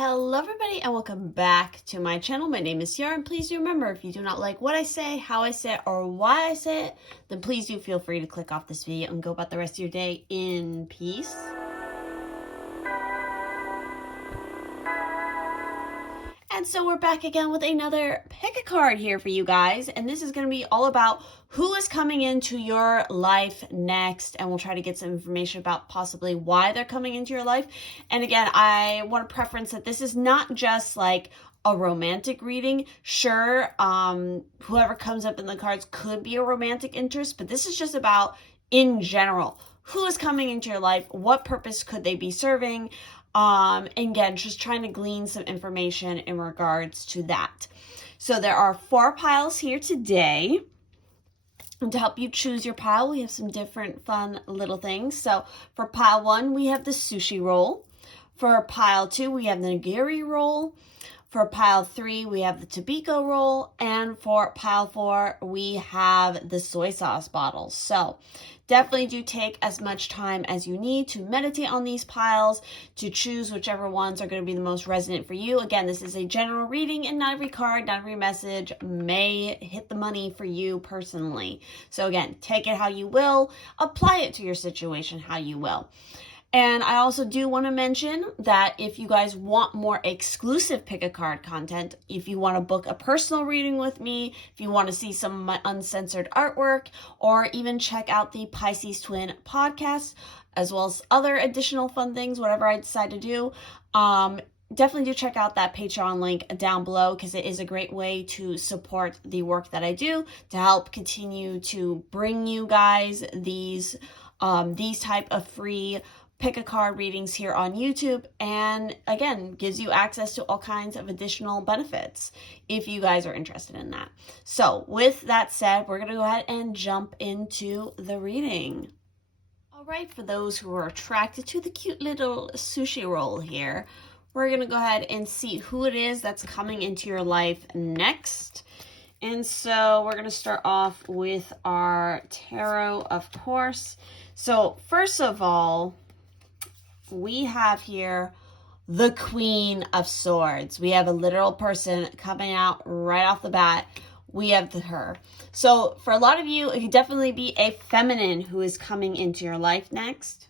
Hello everybody and welcome back to my channel. My name is Ciarra, and please do remember, if you do not like what I say, how I say it, or why I say it, then please do feel free to click off this video and go about the rest of your day in peace. And so we're back again with another pick a card here for you guys, and this is going to be all about who is coming into your life next, and we'll try to get some information about possibly why they're coming into your life. And again, I want to preference that this is not just like a romantic reading. Sure, whoever comes up in the cards could be a romantic interest, but this is just about, in general, who is coming into your life, what purpose could they be serving. And again, just trying to glean some information in regards to that. So there are 4 piles here today. And to help you choose your pile, we have some different fun little things. So for pile 1, we have the sushi roll. For pile 2, we have the nigiri roll. For pile 3, we have the tobiko roll. And for pile 4, we have the soy sauce bottle. So definitely do take as much time as you need to meditate on these piles, to choose whichever ones are going to be the most resonant for you. Again, this is a general reading, and not every card, not every message may hit the money for you personally. So again, take it how you will, apply it to your situation how you will. And I also do want to mention that if you guys want more exclusive pick a card content, if you want to book a personal reading with me, if you want to see some of my uncensored artwork, or even check out the Pisces Twin podcast, as well as other additional fun things, whatever I decide to do, definitely do check out that Patreon link down below, because it is a great way to support the work that I do, to help continue to bring you guys these type of free pick a card readings here on YouTube, and again, gives you access to all kinds of additional benefits if you guys are interested in that. So with that said, we're going to go ahead and jump into the reading. All right, for those who are attracted to the cute little sushi roll here, we're going to go ahead and see who it is that's coming into your life next. And so we're going to start off with our tarot, of course. So first of all, we have here the Queen of Swords. We have a literal person coming out right off the bat. We have her. So for a lot of you, it could definitely be a feminine who is coming into your life next.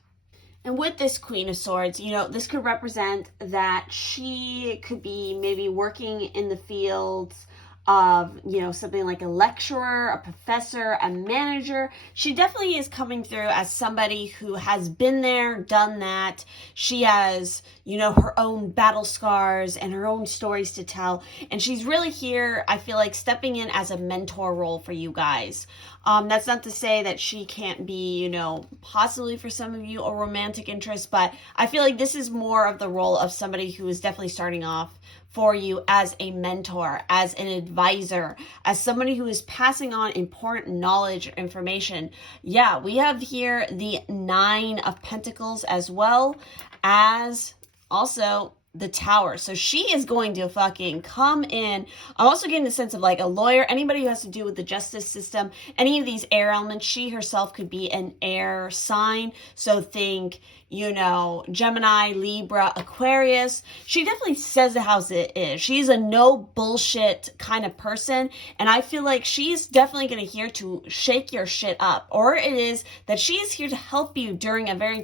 And with this Queen of Swords, you know, this could represent that she could be maybe working in the fields of, you know, something like a lecturer, a professor, a manager. She definitely is coming through as somebody who has been there, done that. She has, you know, her own battle scars and her own stories to tell. And she's really here, I feel like, stepping in as a mentor role for you guys. That's not to say that she can't be, you know, possibly for some of you a romantic interest, but I feel like this is more of the role of somebody who is definitely starting off for you as a mentor, as an advisor, as somebody who is passing on important knowledge or information. Yeah, we have here the 9 of Pentacles, as well as also the Tower. So she is going to fucking come in. I'm also getting the sense of like a lawyer, anybody who has to do with the justice system, any of these air elements. She herself could be an air sign. So think, you know, Gemini, Libra, Aquarius. She definitely says it how it is. She's a no bullshit kind of person. And I feel like she's definitely going to here to shake your shit up. Or it is that she is here to help you during a very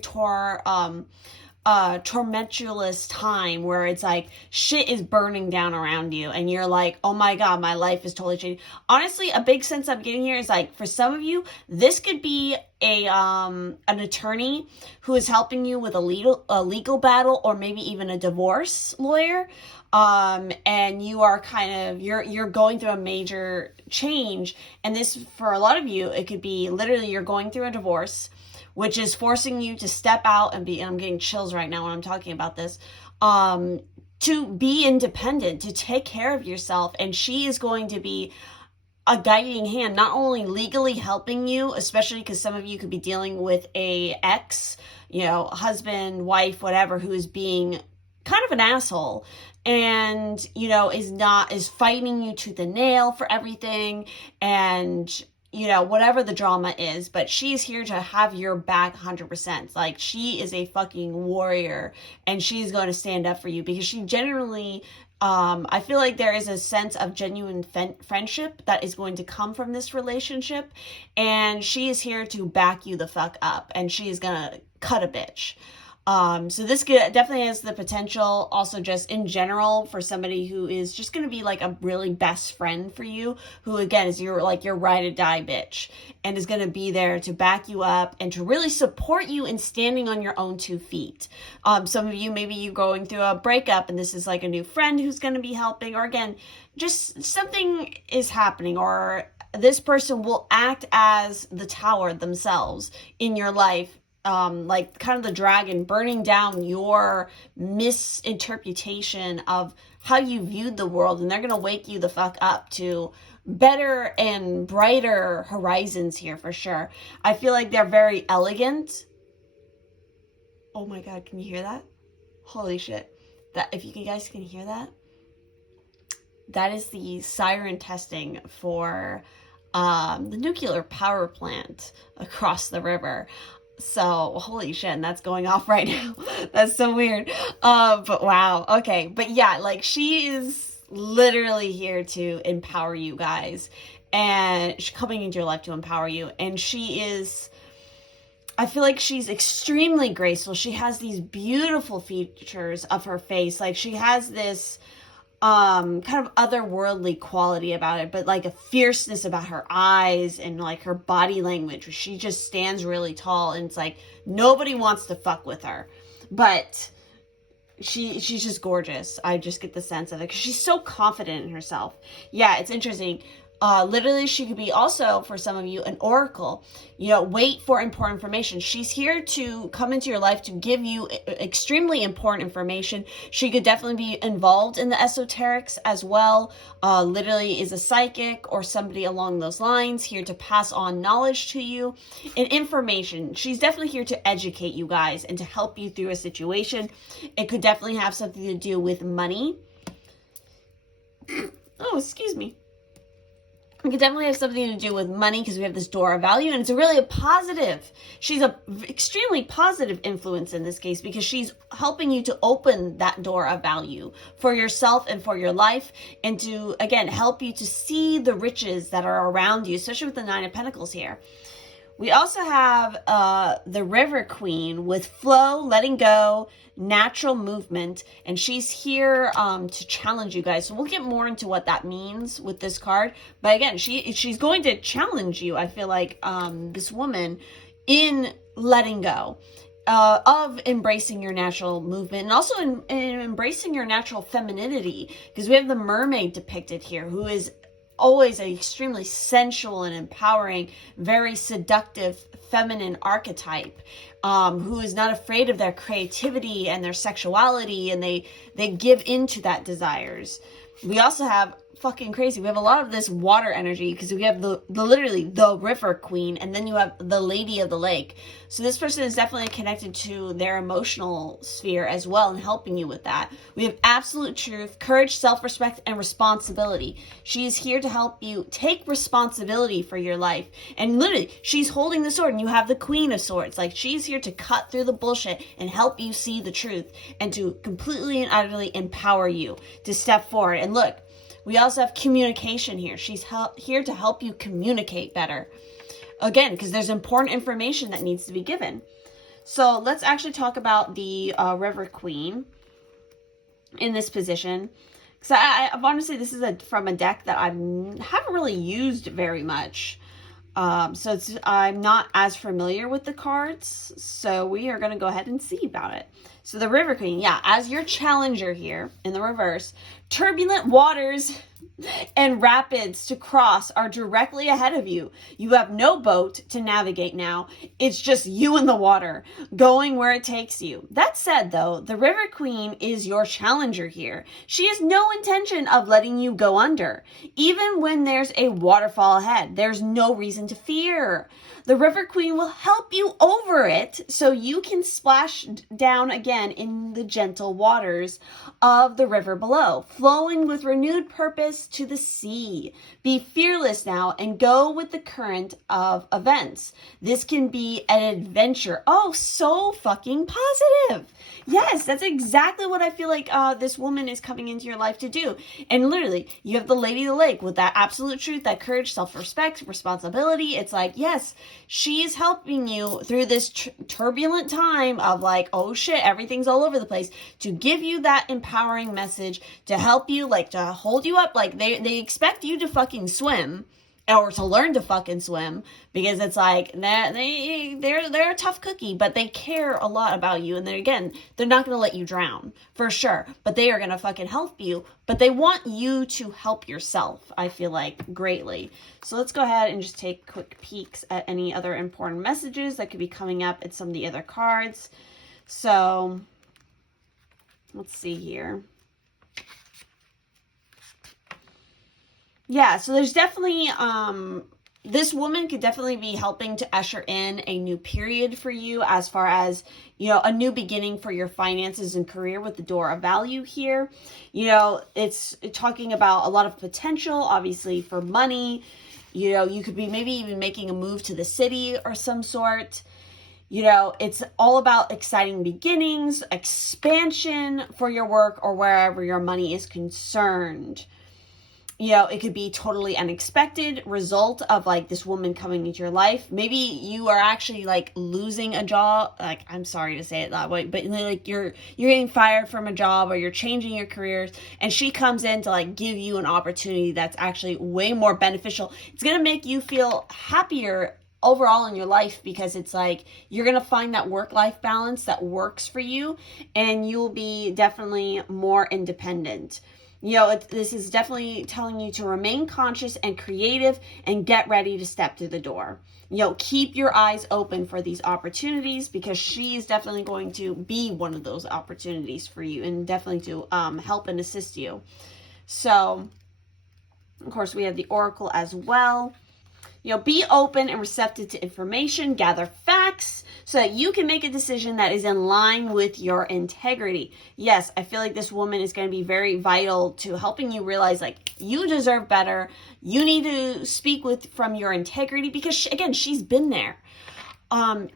tumultuous time where it's like shit is burning down around you and you're like, oh my god, my life is totally changing. Honestly, a big sense I'm getting here is like, for some of you, this could be an attorney who is helping you with a legal battle, or maybe even a divorce lawyer. And you are kind of, you're going through a major change. And this, for a lot of you, it could be literally you're going through a divorce, which is forcing you to step out and I'm getting chills right now when I'm talking about this, to be independent, to take care of yourself. And she is going to be a guiding hand, not only legally helping you, especially because some of you could be dealing with a ex, you know, husband, wife, whatever, who is being kind of an asshole and, you know, is fighting you tooth and nail for everything. And you know, whatever the drama is, but she's here to have your back 100%. Like, she is a fucking warrior, and she's going to stand up for you because she generally, I feel like there is a sense of genuine friendship that is going to come from this relationship, and she is here to back you the fuck up, and she is going to cut a bitch. So this definitely has the potential also just in general for somebody who is just going to be like a really best friend for you, who again is your ride or die bitch, and is going to be there to back you up and to really support you in standing on your own 2 feet. Some of you, maybe you're going through a breakup and this is like a new friend who's going to be helping, or again, just something is happening, or this person will act as the tower themselves in your life. Like kind of the dragon burning down your misinterpretation of how you viewed the world, and they're going to wake you the fuck up to better and brighter horizons here for sure. I feel like they're very elegant. Oh my God, can you hear that? Holy shit. That, if you guys can hear that, that is the siren testing for the nuclear power plant across the river. So, holy shit, and that's going off right now. That's so weird. But wow. Okay. But yeah, like, she is literally here to empower you guys, and she's coming into your life to empower you. And she is, I feel like she's extremely graceful. She has these beautiful features of her face. Like, she has this kind of otherworldly quality about it, but like a fierceness about her eyes and like her body language. She just stands really tall, and it's like nobody wants to fuck with her, but she's just gorgeous. I just get the sense of it because she's so confident in herself. Yeah, it's interesting. Literally, she could be also, for some of you, an oracle. You know, wait for important information. She's here to come into your life to give you extremely important information. She could definitely be involved in the esoterics as well. Literally is a psychic or somebody along those lines, here to pass on knowledge to you and information. She's definitely here to educate you guys and to help you through a situation. It could definitely have something to do with money. Oh, excuse me. It could definitely have something to do with money because we have this door of value, and it's really a positive. She's a extremely positive influence in this case because she's helping you to open that door of value for yourself and for your life, and to, again, help you to see the riches that are around you, especially with the 9 of Pentacles here. We also have the River Queen with flow, letting go, natural movement, and she's here to challenge you guys. So we'll get more into what that means with this card. But again, she's going to challenge you, I feel like, this woman, in letting go, of embracing your natural movement, and also in embracing your natural femininity, because we have the mermaid depicted here, who is always an extremely sensual and empowering, very seductive, feminine archetype, who is not afraid of their creativity and their sexuality, and they give into that desires. We also have, fucking crazy, we have a lot of this water energy because we have the literally the River Queen, and then you have the Lady of the Lake. So this person is definitely connected to their emotional sphere as well, and helping you with that. We have absolute truth, courage, self-respect, and responsibility. She is here to help you take responsibility for your life. And literally, she's holding the sword, and you have the Queen of Swords. Like, she's here to cut through the bullshit and help you see the truth, and to completely and utterly empower you to step forward. And look, we also have communication here. She's here to help you communicate better. Again, because there's important information that needs to be given. So let's actually talk about the River Queen in this position. So I honestly, this is from a deck that I haven't really used very much. So I'm not as familiar with the cards. So we are going to go ahead and see about it. So the River Queen, yeah, as your challenger here in the reverse, turbulent waters and rapids to cross are directly ahead of you. You have no boat to navigate now. It's just you and the water, going where it takes you. That said, though, the River Queen is your challenger here. She has no intention of letting you go under. Even when there's a waterfall ahead, there's no reason to fear. The River Queen will help you over it so you can splash down again again in the gentle waters of the river below, flowing with renewed purpose to the sea. Be fearless now and go with the current of events. This can be an adventure. Oh, so fucking positive. Yes, that's exactly what I feel like this woman is coming into your life to do. And literally, you have the Lady of the Lake with that absolute truth, that courage, self-respect, responsibility. It's like, yes, she's helping you through this turbulent time of like, oh shit, everything's all over the place, to give you that empowering message, to help you, like to hold you up. Like they expect you to fucking swim, or to learn to fucking swim, because it's like they're a tough cookie, but they care a lot about you. And they're not going to let you drown for sure, but they are going to fucking help you, but they want you to help yourself, I feel like, greatly. So let's go ahead and just take quick peeks at any other important messages that could be coming up at some of the other cards. So let's see here. Yeah, so there's definitely, this woman could definitely be helping to usher in a new period for you, as far as, you know, a new beginning for your finances and career with the Door of Value here. You know, it's talking about a lot of potential, obviously, for money. You know, you could be maybe even making a move to the city or some sort. You know, it's all about exciting beginnings, expansion for your work or wherever your money is concerned. You know, it could be totally unexpected result of like this woman coming into your life. Maybe you are actually like losing a job. Like, I'm sorry to say it that way, but like you're getting fired from a job, or you're changing your careers, and she comes in to like give you an opportunity that's actually way more beneficial. It's going to make you feel happier overall in your life, because it's like you're going to find that work-life balance that works for you, and you'll be definitely more independent. You know, this is definitely telling you to remain conscious and creative and get ready to step through the door. You know, keep your eyes open for these opportunities, because she is definitely going to be one of those opportunities for you, and definitely to help and assist you. So, of course, we have the Oracle as well. You know, be open and receptive to information, gather facts so that you can make a decision that is in line with your integrity. Yes, I feel like this woman is going to be very vital to helping you realize, like, you deserve better. You need to speak from your integrity, because, again, she's been there.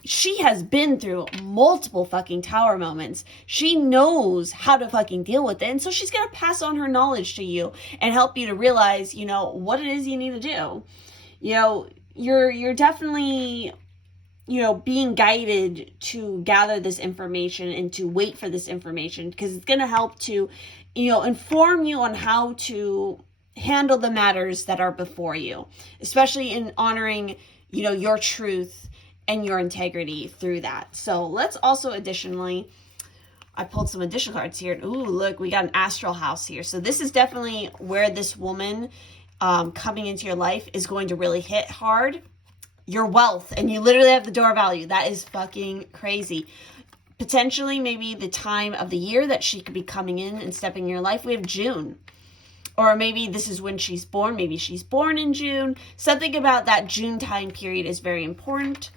She has been through multiple fucking tower moments. She knows how to fucking deal with it. And so she's going to pass on her knowledge to you and help you to realize, you know, what it is you need to do. You know, you're definitely, you know, being guided to gather this information and to wait for this information, because it's going to help to, you know, inform you on how to handle the matters that are before you, especially in honoring, you know, your truth and your integrity through that. So let's also additionally, I pulled some additional cards here. Ooh, look, we got an astral house here. So this is definitely where this woman coming into your life is going to really hit hard. Your wealth, and you literally have the Door of Value. That is fucking crazy. Potentially, maybe the time of the year that she could be coming in and stepping in your life. We have June. Or maybe this is when she's born. Maybe she's born in June. Something about that June time period is very important.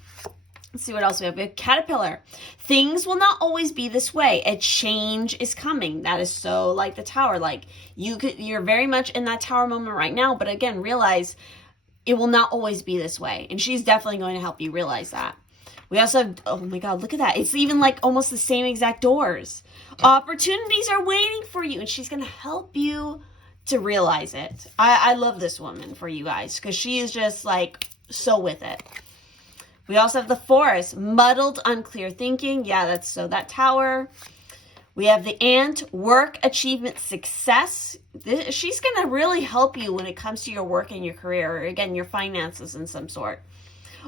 Let's see what else we have. We have Caterpillar. Things will not always be this way. A change is coming. That is so like the Tower. Like you're very much in that Tower moment right now. But again, realize it will not always be this way. And she's definitely going to help you realize that. We also have, oh my God, look at that. It's even like almost the same exact doors. Opportunities are waiting for you. And she's going to help you to realize it. I love this woman for you guys, because she is just like so with it. We also have the Forest, muddled, unclear thinking. Yeah, that's so that Tower. We have the Ant, work, achievement, success. She's going to really help you when it comes to your work and your career, or again, your finances in some sort.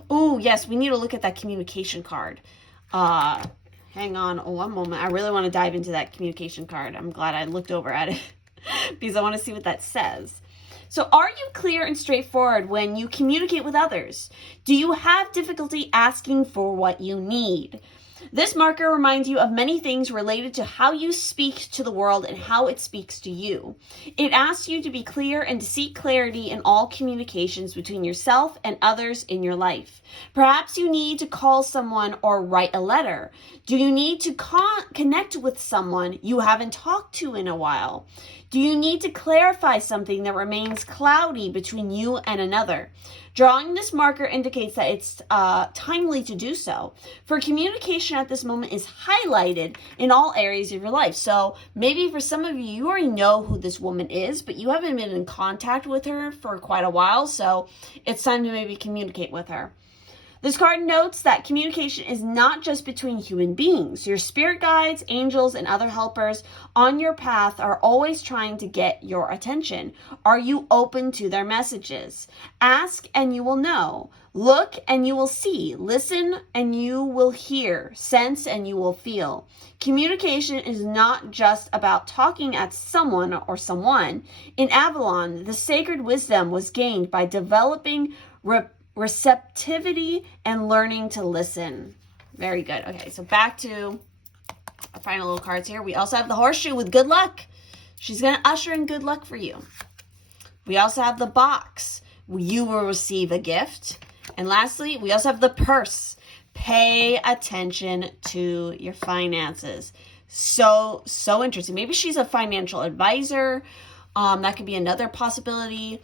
Oh, yes, we need to look at that communication card. Hang on one moment. I really want to dive into that communication card. I'm glad I looked over at it because I want to see what that says. So are you clear and straightforward when you communicate with others? Do you have difficulty asking for what you need? This marker reminds you of many things related to how you speak to the world and how it speaks to you. It asks you to be clear and to seek clarity in all communications between yourself and others in your life. Perhaps you need to call someone or write a letter. Do you need to connect with someone you haven't talked to in a while? Do you need to clarify something that remains cloudy between you and another? Drawing this marker indicates that it's timely to do so. For communication at this moment is highlighted in all areas of your life. So maybe for some of you, you already know who this woman is, but you haven't been in contact with her for quite a while. So it's time to maybe communicate with her. This card notes that communication is not just between human beings. Your spirit guides, angels, and other helpers on your path are always trying to get your attention. Are you open to their messages? Ask and you will know. Look and you will see. Listen and you will hear. Sense and you will feel. Communication is not just about talking at someone or someone. In Avalon, the sacred wisdom was gained by developing receptivity and learning to listen. Very good. Okay, so back to our final little cards here. We also have the horseshoe with good luck. She's going to usher in good luck for you. We also have the box. You will receive a gift. And lastly, we also have the purse. Pay attention to your finances. So interesting. Maybe she's a financial advisor. That could be another possibility.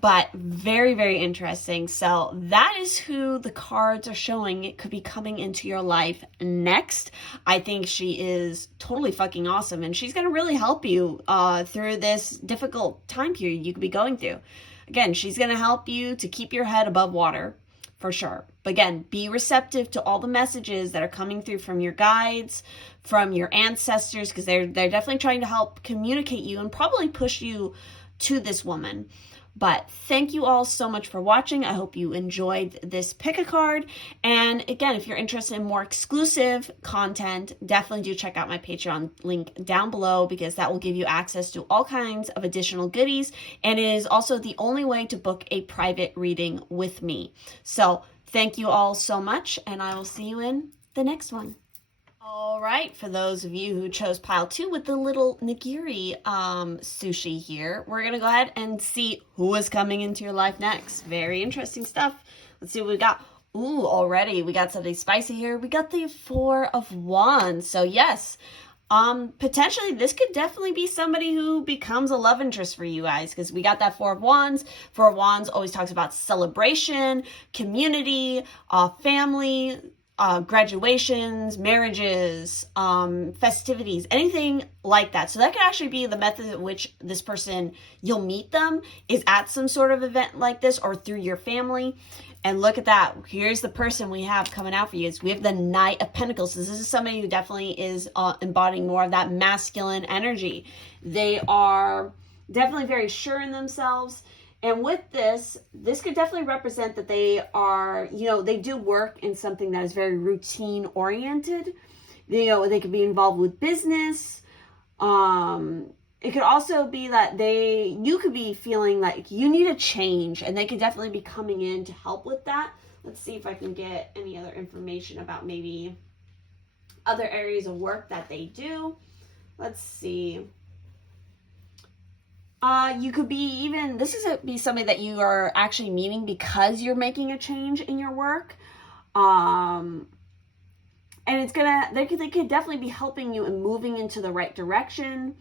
But very, very interesting. So that is who the cards are showing. It could be coming into your life next. I think she is totally fucking awesome. And she's going to really help you through this difficult time period you could be going through. Again, she's going to help you to keep your head above water for sure. But again, be receptive to all the messages that are coming through from your guides, from your ancestors, because they're definitely trying to help communicate you and probably push you to this woman. But thank you all so much for watching. I hope you enjoyed this pick-a-card. And again, if you're interested in more exclusive content, definitely do check out my Patreon link down below, because that will give you access to all kinds of additional goodies. And it is also the only way to book a private reading with me. So thank you all so much, and I will see you in the next one. All right, for those of you who chose pile 2 with the little nigiri sushi here, we're going to go ahead and see who is coming into your life next. Very interesting stuff. Let's see what we got. Ooh, already we got something spicy here. We got the 4 of Wands. So yes, potentially this could definitely be somebody who becomes a love interest for you guys, because we got that 4 of Wands. 4 of Wands always talks about celebration, community, family, graduations, marriages, festivities, anything like that. So that could actually be the method in which this person, you'll meet them, is at some sort of event like this or through your family. And look at that. Here's the person we have coming out for you. We have the Knight of Pentacles. So this is somebody who definitely is embodying more of that masculine energy. They are definitely very sure in themselves. And with this could definitely represent that they are, they do work in something that is very routine oriented. They could be involved with business. It could also be that you could be feeling like you need a change, and they could definitely be coming in to help with that. Let's see if I can get any other information about maybe other areas of work that they do. Let's see. You could be be somebody that you are actually meeting because you're making a change in your work. And they could definitely be helping you and moving into the right direction.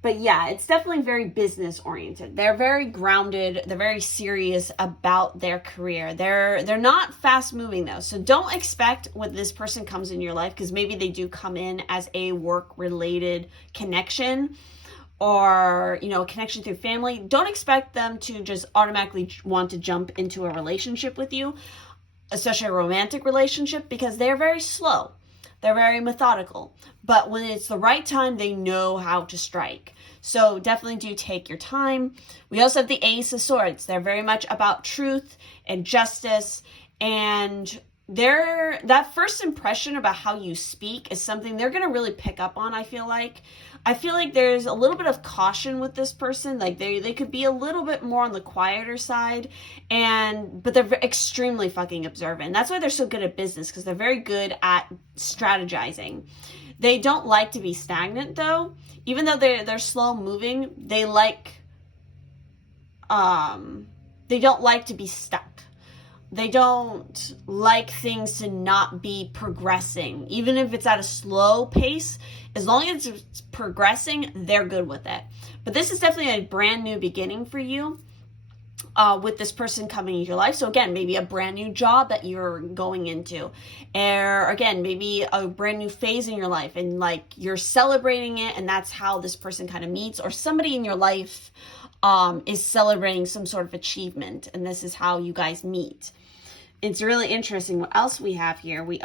But yeah, it's definitely very business oriented. They're very grounded. They're very serious about their career. They're not fast moving though. So don't expect when this person comes in your life, because maybe they do come in as a work related connection, or a connection through family. Don't expect them to just automatically want to jump into a relationship with you, especially a romantic relationship, because they're very slow. They're very methodical. But when it's the right time, they know how to strike. So definitely do take your time. We also have the Ace of Swords. They're very much about truth and justice, and that first impression about how you speak is something they're going to really pick up on. I feel like there's a little bit of caution with this person. Like they could be a little bit more on the quieter side, but they're extremely fucking observant. That's why they're so good at business, because they're very good at strategizing. They don't like to be stagnant though. Even though they're slow moving, they don't like to be stuck. They don't like things to not be progressing. Even if it's at a slow pace, as long as it's progressing, they're good with it. But this is definitely a brand new beginning for you with this person coming into your life. So again, maybe a brand new job that you're going into. Or again, maybe a brand new phase in your life, and like you're celebrating it, and that's how this person kind of meets. Or somebody in your life is celebrating some sort of achievement, and this is how you guys meet. It's really interesting. What else we have here? We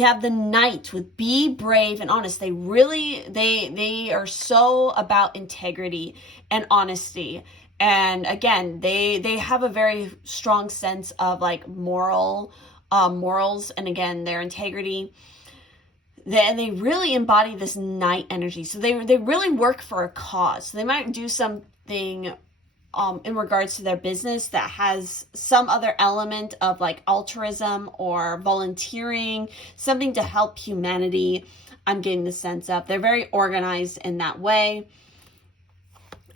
have the Knight with be brave and honest. They really, they are so about integrity and honesty. And again, they have a very strong sense of like morals, and again, their integrity. They really embody this Knight energy. So they really work for a cause. So they might do something in regards to their business that has some other element of like altruism or volunteering, something to help humanity. I'm getting the sense of they're very organized in that way.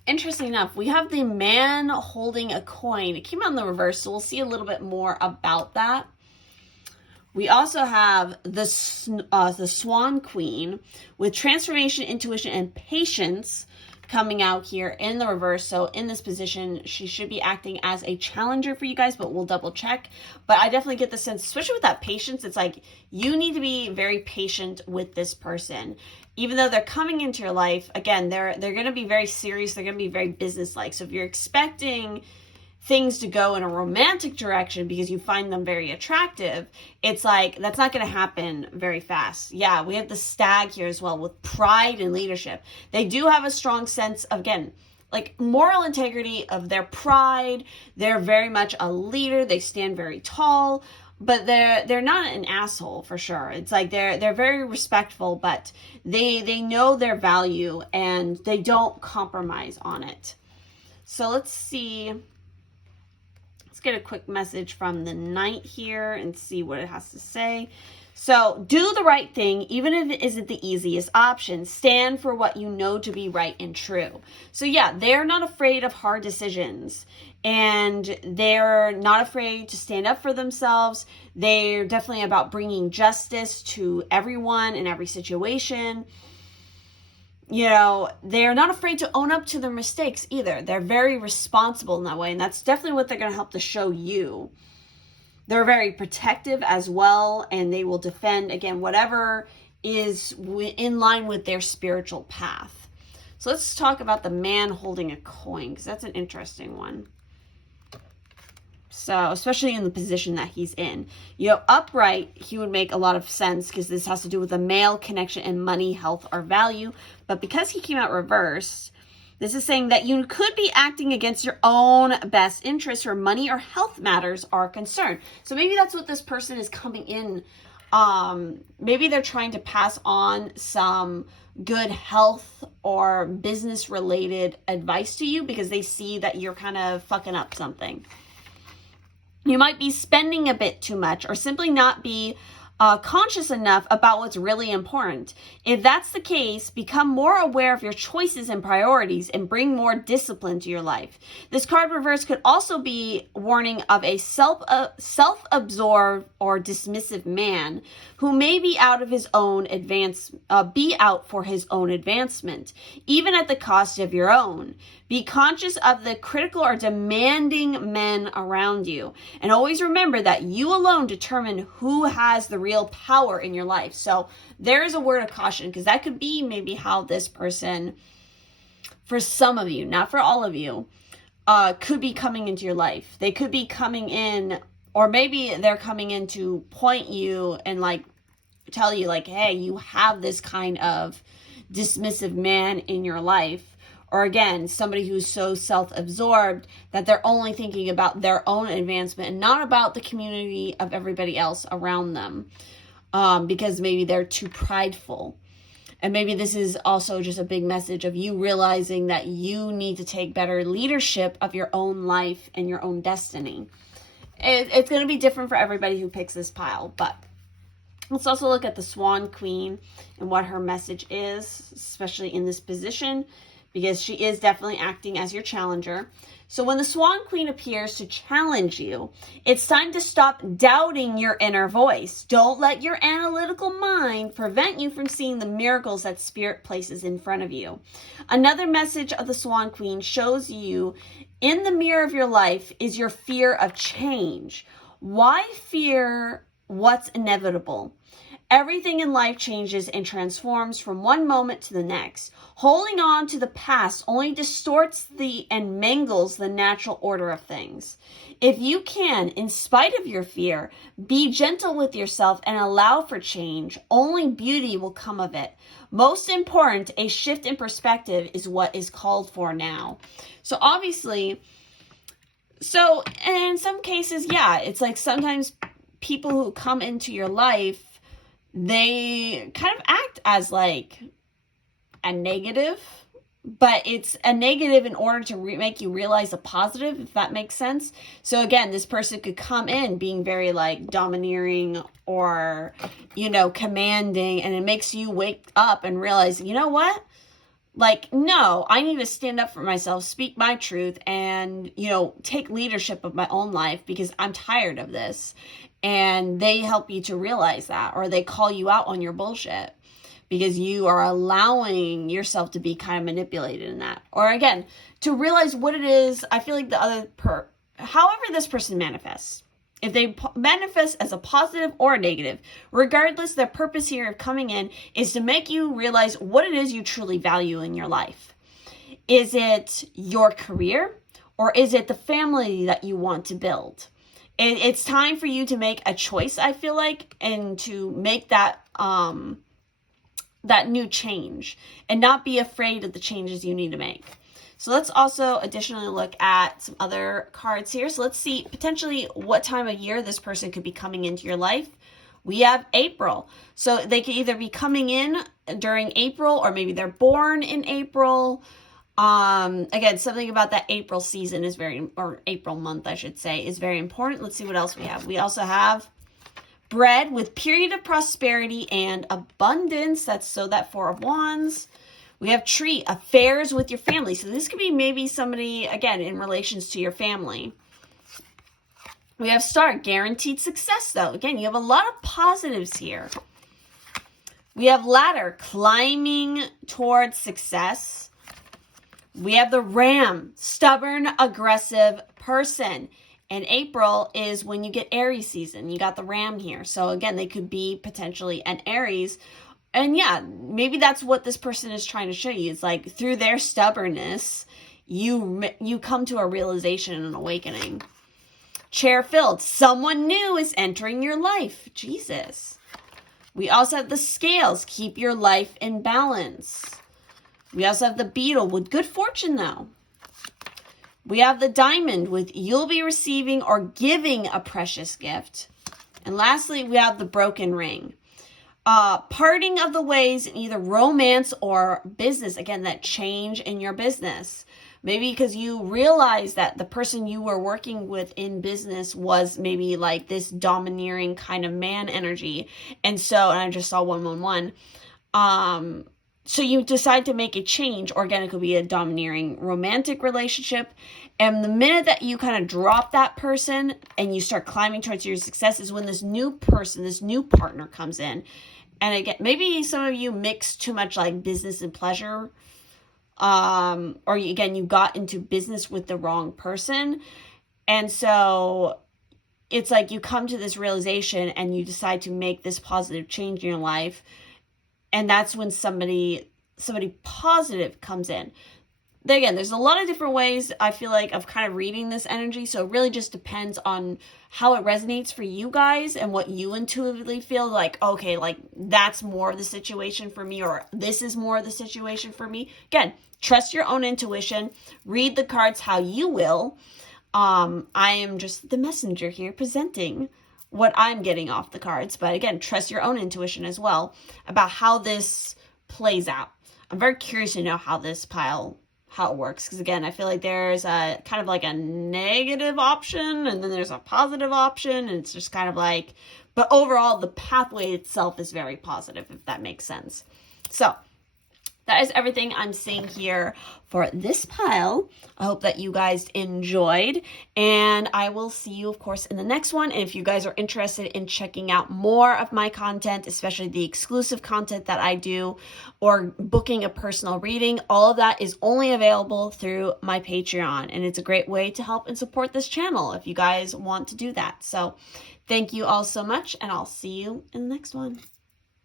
Interesting enough, we have the man holding a coin. It came out in the reverse, so we'll see a little bit more about that. We also have the Swan Queen with transformation, intuition, and patience coming out here in the reverse. So in this position, she should be acting as a challenger for you guys, but we'll double check. But I definitely get the sense, especially with that patience, it's like you need to be very patient with this person. Even though they're coming into your life, again, they're going to be very serious. They're going to be very businesslike. So if you're expecting things to go in a romantic direction because you find them very attractive, it's like that's not going to happen very fast. Yeah, we have the Stag here as well with pride and leadership. They do have a strong sense of, again, like moral integrity of their pride. They're very much a leader. They stand very tall, but they're not an asshole for sure. It's like they're very respectful, but they know their value and they don't compromise on it. So let's see. Get a quick message from the Knight here and see what it has to say. So, do the right thing, even if it isn't the easiest option. Stand for what you know to be right and true. So yeah, they're not afraid of hard decisions, and they're not afraid to stand up for themselves. They're definitely about bringing justice to everyone in every situation. You know, they're not afraid to own up to their mistakes either. They're very responsible in that way, and that's definitely what they're going to help to show you. They're very protective as well, and they will defend, again, whatever is in line with their spiritual path. So let's talk about the man holding a coin, because that's an interesting one. So, especially in the position that he's in. You know, upright, he would make a lot of sense because this has to do with a male connection and money, health, or value. But because he came out reversed, this is saying that you could be acting against your own best interests or money or health matters are concerned. So maybe that's what this person is coming in. Maybe they're trying to pass on some good health or business related advice to you because they see that you're kind of fucking up something. You might be spending a bit too much or simply not be conscious enough about what's really important. If that's the case, become more aware of your choices and priorities and bring more discipline to your life. This card reverse could also be warning of a self-absorbed or dismissive man who may be out for his own advancement, even at the cost of your own. Be conscious of the critical or demanding men around you. And always remember that you alone determine who has the real power in your life. So there is a word of caution because that could be maybe how this person, for some of you, not for all of you, could be coming into your life. They could be coming in, or maybe they're coming in to point you and like tell you like, hey, you have this kind of dismissive man in your life. Or again, somebody who's so self-absorbed that they're only thinking about their own advancement and not about the community of everybody else around them, because maybe they're too prideful. And maybe this is also just a big message of you realizing that you need to take better leadership of your own life and your own destiny. It's going to be different for everybody who picks this pile, but let's also look at the Swan Queen and what her message is, especially in this position, because she is definitely acting as your challenger. So when the Swan Queen appears to challenge you, it's time to stop doubting your inner voice. Don't let your analytical mind prevent you from seeing the miracles that Spirit places in front of you. Another message of the Swan Queen shows you in the mirror of your life is your fear of change. Why fear what's inevitable? Everything in life changes and transforms from one moment to the next. Holding on to the past only distorts and mangles the natural order of things. If you can, in spite of your fear, be gentle with yourself and allow for change, only beauty will come of it. Most important, a shift in perspective is what is called for now. So obviously, in some cases, yeah, it's like sometimes people who come into your life, they kind of act as like a negative, but it's a negative in order to make you realize a positive, if that makes sense. So again, this person could come in being very like domineering or, commanding, and it makes you wake up and realize, you know what? Like, no, I need to stand up for myself, speak my truth, and, take leadership of my own life because I'm tired of this. And they help you to realize that, or they call you out on your bullshit because you are allowing yourself to be kind of manipulated in that. Or again, to realize what it is. I feel like however this person manifests, if they manifest as a positive or a negative, regardless, their purpose here of coming in is to make you realize what it is you truly value in your life. Is it your career, or is it the family that you want to build? It's time for you to make a choice, I feel like, and to make that new change and not be afraid of the changes you need to make. So let's also additionally look at some other cards here. So let's see potentially what time of year this person could be coming into your life. We have April. So they could either be coming in during April, or maybe they're born in April. Again, something about that April season or April month, I should say, is very important. Let's see what else we have. We also have bread with period of prosperity and abundance. That's that Four of Wands. We have tree, affairs with your family. So this could be maybe somebody, again, in relations to your family. We have star, guaranteed success, though. Again, you have a lot of positives here. We have ladder, climbing towards success. We have the ram, stubborn, aggressive person. And April is when you get Aries season. You got the ram here. So again, they could be potentially an Aries. And yeah, maybe that's what this person is trying to show you. It's like through their stubbornness, you come to a realization and an awakening. Chair filled. Someone new is entering your life. Jesus. We also have the scales. Keep your life in balance. We also have the beetle with good fortune, though. We have the diamond with you'll be receiving or giving a precious gift. And lastly, we have the broken ring. Parting of the ways in either romance or business. Again, that change in your business. Maybe because you realize that the person you were working with in business was maybe like this domineering kind of man energy. And I just saw 111. So you decide to make a change, or again, it could be a domineering romantic relationship. And the minute that you kind of drop that person and you start climbing towards your success is when this new person, this new partner comes in. And again, maybe some of you mix too much like business and pleasure. Or you got into business with the wrong person. And so it's like you come to this realization and you decide to make this positive change in your life. And that's when somebody positive comes in. again, there's a lot of different ways I feel like of kind of reading this energy. So it really just depends on how it resonates for you guys and what you intuitively feel like, okay, like that's more of the situation for me, or this is more of the situation for me. Again, trust your own intuition, read the cards how you will. I am just the messenger here presenting what I'm getting off the cards. But again, trust your own intuition as well about how this plays out. I'm very curious to know how it works. Because again, I feel like there's a kind of like a negative option and then there's a positive option. And it's just kind of like, but overall, the pathway itself is very positive, if that makes sense. So that is everything I'm seeing here for this pile. I hope that you guys enjoyed, and I will see you, of course, in the next one. And if you guys are interested in checking out more of my content, especially the exclusive content that I do, or booking a personal reading, all of that is only available through my Patreon. And it's a great way to help and support this channel if you guys want to do that. So thank you all so much, and I'll see you in the next one.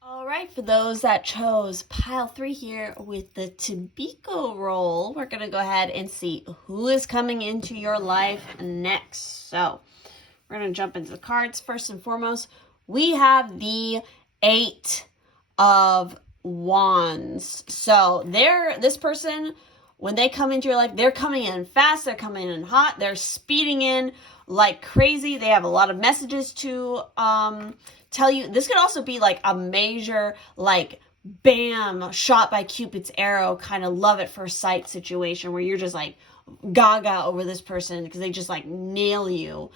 All right, for those that chose pile 3 here with the Tobiko roll, we're going to go ahead and see who is coming into your life next. So we're going to jump into the cards. First and foremost, we have the 8 of Wands. So this person, when they come into your life, they're coming in fast, they're coming in hot, they're speeding in like crazy. They have a lot of messages to tell you. This could also be like a major, like, bam, shot by Cupid's arrow, kind of love at first sight situation where you're just like gaga over this person because they just like nail you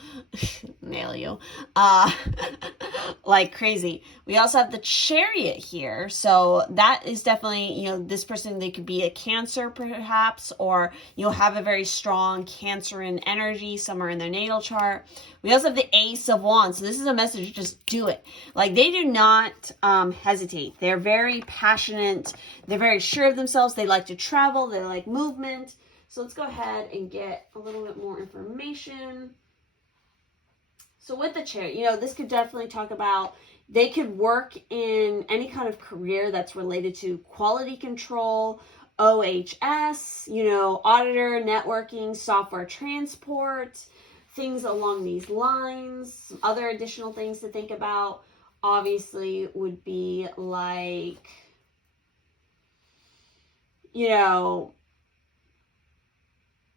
like crazy. We also have the Chariot here, so that is definitely, this person, they could be a Cancer perhaps, or have a very strong Cancerian energy somewhere in their natal chart. We also have the Ace of Wands, so this is a message, just do it. Like, they do not hesitate. They're very passionate, they're very sure of themselves, they like to travel, they like movement. So let's go ahead and get a little bit more information. So with the Chariot, this could definitely talk about, they could work in any kind of career that's related to quality control, OHS, auditor, networking, software transport, things along these lines. Some other additional things to think about, obviously, would be like,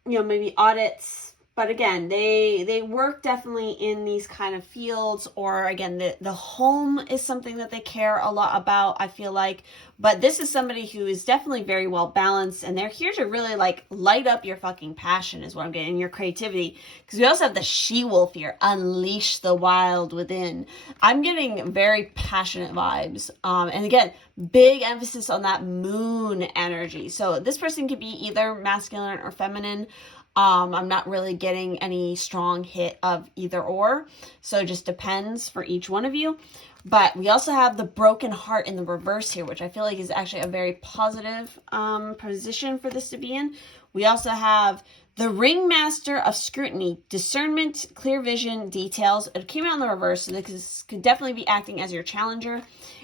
maybe audits. But again, they work definitely in these kind of fields, or again, the home is something that they care a lot about, I feel like. But this is somebody who is definitely very well balanced, and they're here to really like light up your fucking passion is what I'm getting, your creativity. Because we also have the She-Wolf here, unleash the wild within. I'm getting very passionate vibes. And again, big emphasis on that moon energy. So this person could be either masculine or feminine. I'm not really getting any strong hit of either or, so it just depends for each one of you. But we also have the Broken Heart in the reverse here, which I feel like is actually a very positive position for this to be in. We also have the Ringmaster of Scrutiny, discernment, clear vision, details. It came out in the reverse, so this could definitely be acting as your challenger.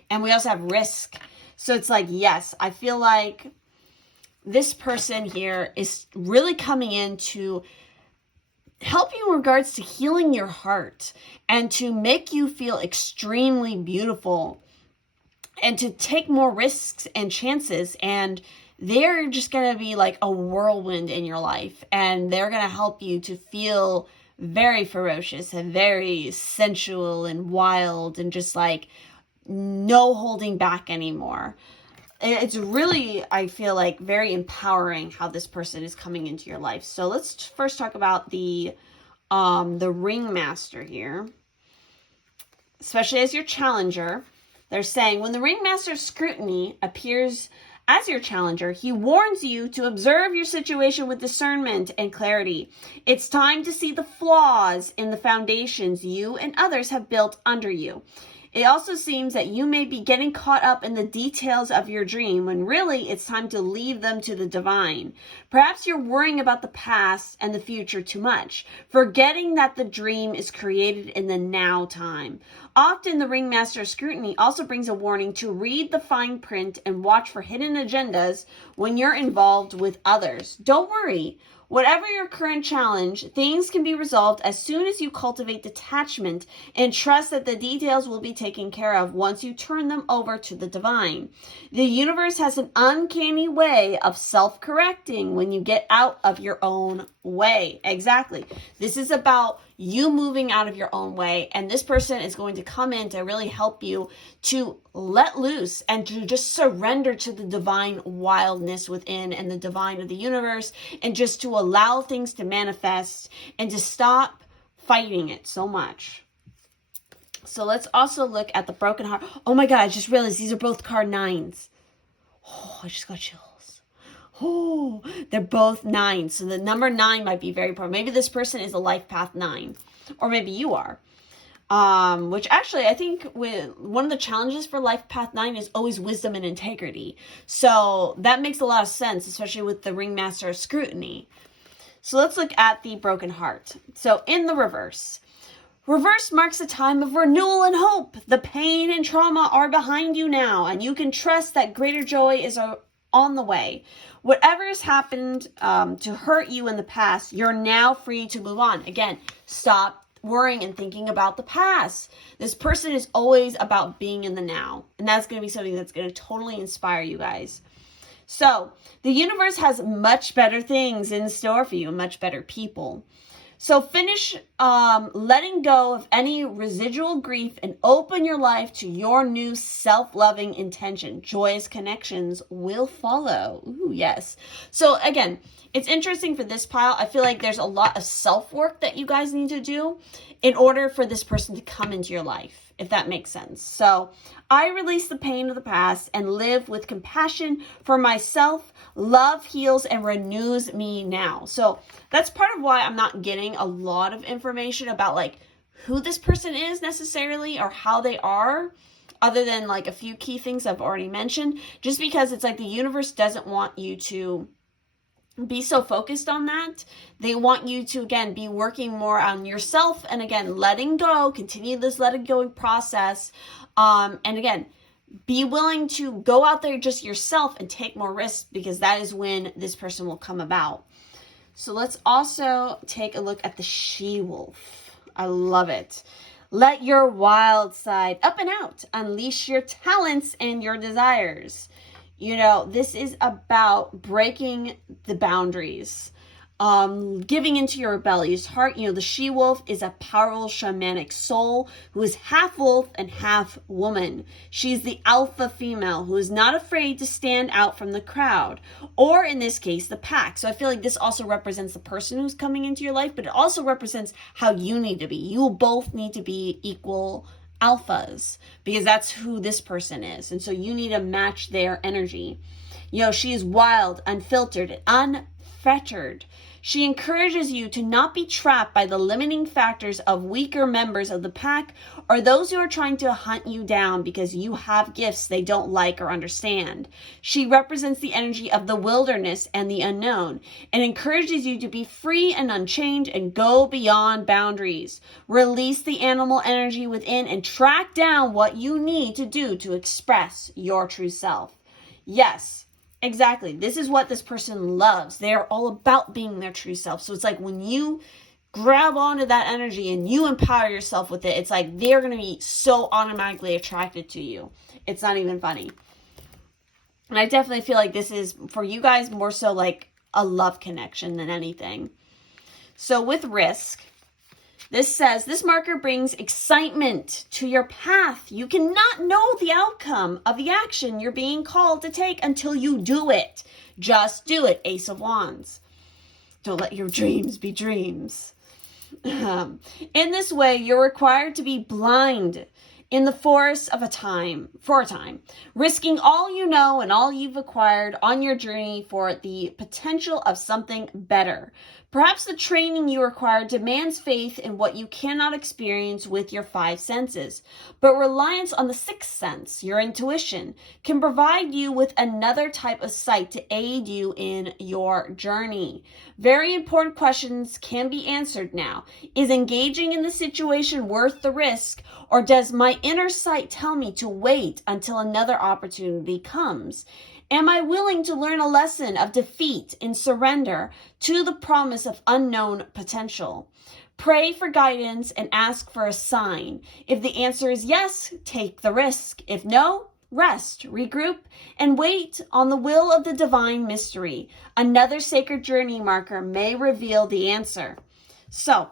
And we also have Risk. So it's like, yes, I feel like this person here is really coming in to help you in regards to healing your heart and to make you feel extremely beautiful and to take more risks and chances. And they're just going to be like a whirlwind in your life, and they're going to help you to feel very ferocious and very sensual and wild and just like no holding back anymore. It's really, I feel like, very empowering how this person is coming into your life. So let's first talk about the Ringmaster here. Especially as your challenger. They're saying, when the Ringmaster of Scrutiny appears as your challenger, he warns you to observe your situation with discernment and clarity. It's time to see the flaws in the foundations you and others have built under you. It also seems that you may be getting caught up in the details of your dream when really it's time to leave them to the divine. Perhaps you're worrying about the past and the future too much, forgetting that the dream is created in the now time. Often the ringmaster's scrutiny also brings a warning to read the fine print and watch for hidden agendas when you're involved with others. Don't worry. Whatever your current challenge, things can be resolved as soon as you cultivate detachment and trust that the details will be taken care of once you turn them over to the divine. The universe has an uncanny way of self-correcting when you get out of your own way. Exactly. This is about you moving out of your own way, and this person is going to come in to really help you to let loose and to just surrender to the divine wildness within and the divine of the universe, and just to allow things to manifest and to stop fighting it so much. So let's also look at the broken heart. Oh my God, I just realized these are both card 9s. Oh, I just got chills. Oh, they're both 9s. So the number 9 might be very important. Maybe this person is a life path 9, or maybe you are. Which actually, I think one of the challenges for life path 9 is always wisdom and integrity. So that makes a lot of sense, especially with the ringmaster scrutiny. So let's look at the broken heart. So in the reverse. Reverse marks a time of renewal and hope. The pain and trauma are behind you now, and you can trust that greater joy is on the way. Whatever has happened to hurt you in the past, you're now free to move on. Again, stop worrying and thinking about the past. This person is always about being in the now, and that's going to be something that's going to totally inspire you guys. So the universe has much better things in store for you, much better people. So finish letting go of any residual grief and open your life to your new self-loving intention. Joyous connections will follow. Ooh, yes. So again, it's interesting for this pile. I feel like there's a lot of self-work that you guys need to do in order for this person to come into your life, if that makes sense. So I release the pain of the past and live with compassion for myself. Love heals and renews me now. So that's part of why I'm not getting a lot of information about like who this person is necessarily or how they are, other than like a few key things I've already mentioned, just because it's like the universe doesn't want you to be so focused on that. They want you to, again, be working more on yourself and, again, letting go, continue this letting go process. And, again, be willing to go out there just yourself and take more risks, because that is when this person will come about. So let's also take a look at the she-wolf. I love it. Let your wild side up and out. Unleash your talents and your desires. You know, this is about breaking the boundaries, giving into your rebellious heart. You know, the she-wolf is a powerful shamanic soul who is half wolf and half woman. She's the alpha female who is not afraid to stand out from the crowd, or in this case, the pack. So I feel like this also represents the person who's coming into your life, but it also represents how you need to be. You both need to be equal alphas, because that's who this person is. And so you need to match their energy. You know, she is wild, unfiltered, and unfettered. She encourages you to not be trapped by the limiting factors of weaker members of the pack or those who are trying to hunt you down because you have gifts they don't like or understand. She represents the energy of the wilderness and the unknown and encourages you to be free and unchained and go beyond boundaries. Release the animal energy within and track down what you need to do to express your true self. Yes. Exactly. This is what this person loves. They're all about being their true self. So it's like when you grab onto that energy and you empower yourself with it, it's like they're going to be so automatically attracted to you. It's not even funny. And I definitely feel like this is, for you guys, more so like a love connection than anything. So with risk, this says, this marker brings excitement to your path. You cannot know the outcome of the action you're being called to take until you do it. Just do it. Ace of Wands. Don't let your dreams be dreams. In this way, you're required to be blind in the forest of for a time, risking all you know and all you've acquired on your journey for the potential of something better. Perhaps the training you require demands faith in what you cannot experience with your five senses, but reliance on the sixth sense, your intuition, can provide you with another type of sight to aid you in your journey. Very important questions can be answered now. Is engaging in the situation worth the risk, or does my inner sight tell me to wait until another opportunity comes? Am I willing to learn a lesson of defeat and surrender to the promise of unknown potential? Pray for guidance and ask for a sign. If the answer is yes, take the risk. If no, rest, regroup, and wait on the will of the divine mystery. Another sacred journey marker may reveal the answer. So,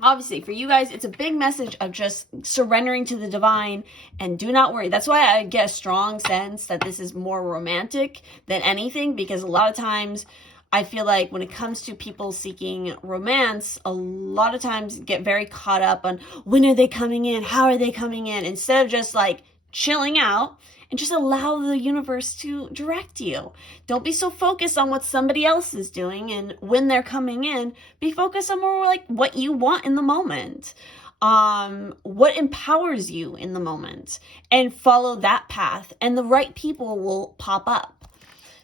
obviously, for you guys, it's a big message of just surrendering to the divine and do not worry. That's why I get a strong sense that this is more romantic than anything, because a lot of times I feel like when it comes to people seeking romance, a lot of times get very caught up on when are they coming in? How are they coming in? Instead of just like chilling out and just allow the universe to direct you. Don't be so focused on what somebody else is doing and when they're coming in. Be focused on more like what you want in the moment. What empowers you in the moment, and follow that path, and the right people will pop up.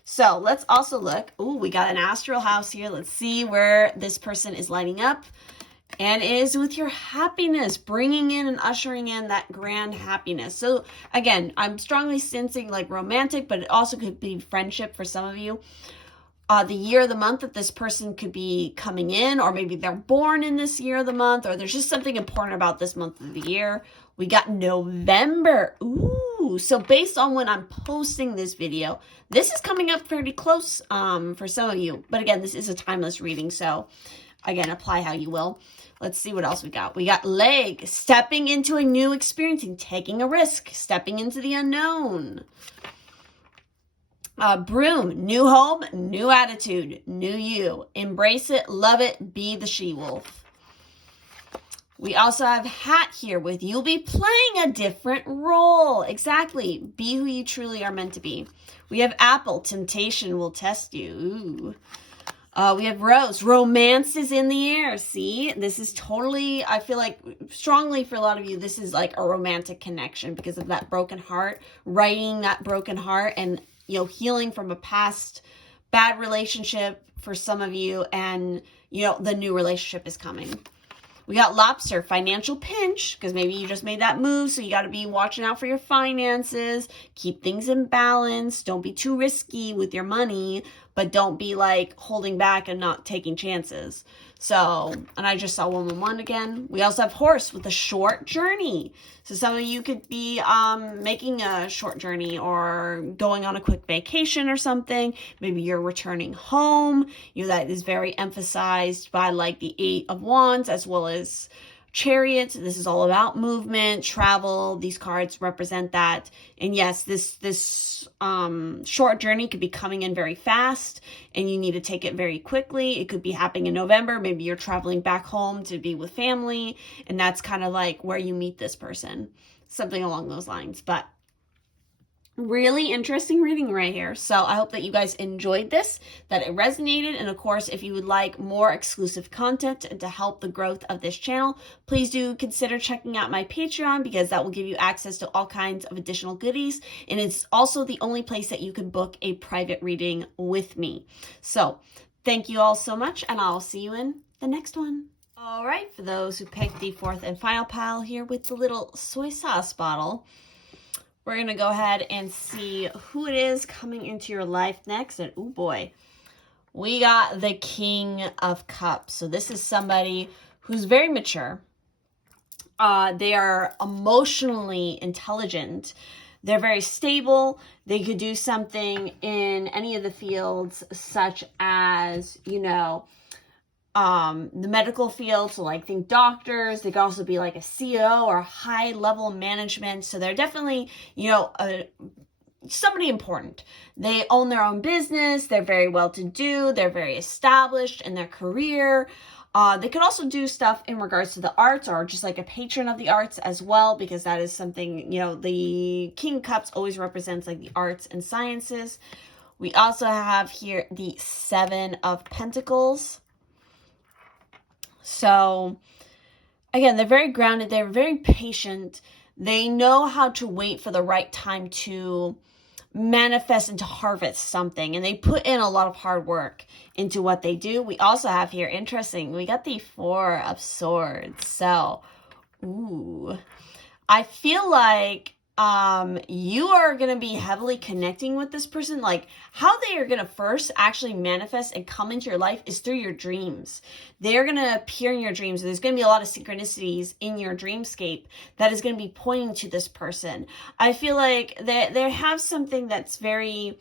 So let's also look. Ooh, we got an astral house here. Let's see where this person is lighting up. And it is with your happiness, bringing in and ushering in that grand happiness. So again, I'm strongly sensing like romantic, but it also could be friendship for some of you. The year of the month that this person could be coming in, or maybe they're born in this year of the month, or there's just something important about this month of the year. We got November. Ooh, so based on when I'm posting this video, this is coming up pretty close for some of you. But again, this is a timeless reading, so again, apply how you will. Let's see what else we got. We got leg, stepping into a new experience and taking a risk, stepping into the unknown. Broom, new home, new attitude, new you. Embrace it, love it, be the she-wolf. We also have hat here with you'll be playing a different role. Exactly. Be who you truly are meant to be. We have apple, temptation will test you. Ooh. We have rose, romance is in the air. See, this is totally, I feel like strongly for a lot of you, this is like a romantic connection because of that broken heart, righting that broken heart, and, you know, healing from a past bad relationship for some of you, and, you know, the new relationship is coming. We got lobster, financial pinch, because maybe you just made that move, so you got to be watching out for your finances. Keep things in balance. Don't be too risky with your money, but don't be like holding back and not taking chances. So, and I just saw 111 again. We also have horse with a short journey. So some of you could be making a short journey or going on a quick vacation or something. Maybe you're returning home. You know, that is very emphasized by like the 8 of Wands as well as Chariot. This is all about movement, travel. These cards represent that. And yes, this short journey could be coming in very fast and you need to take it very quickly. It could be happening in November. Maybe you're traveling back home to be with family, and that's kind of like where you meet this person. Something along those lines. But really interesting reading right here. So I hope that you guys enjoyed this, that it resonated. And of course, if you would like more exclusive content and to help the growth of this channel, please do consider checking out my Patreon, because that will give you access to all kinds of additional goodies. And it's also the only place that you can book a private reading with me. So thank you all so much, and I'll see you in the next one. All right, for those who picked the fourth and final pile here with the little soy sauce bottle, we're going to go ahead and see who it is coming into your life next. And oh boy, we got the King of Cups. So this is somebody who's very mature. They are emotionally intelligent. They're very stable. They could do something in any of the fields, such as, you know, the medical field, so like think doctors. They could also be like a CEO or high level management. So they're definitely, you know, somebody important. They own their own business. They're very well to do. They're very established in their career. They could also do stuff in regards to the arts, or just like a patron of the arts as well, because that is something, you know, the King of Cups always represents like the arts and sciences. We also have here the 7 of Pentacles. So again, they're very grounded. They're very patient. They know how to wait for the right time to manifest and to harvest something. And they put in a lot of hard work into what they do. We also have here, interesting, we got the Four of Swords. So, ooh, I feel like you are going to be heavily connecting with this person. Like, how they are going to first actually manifest and come into your life is through your dreams. They're going to appear in your dreams. There's going to be a lot of synchronicities in your dreamscape that is going to be pointing to this person. I feel like they have something that's very,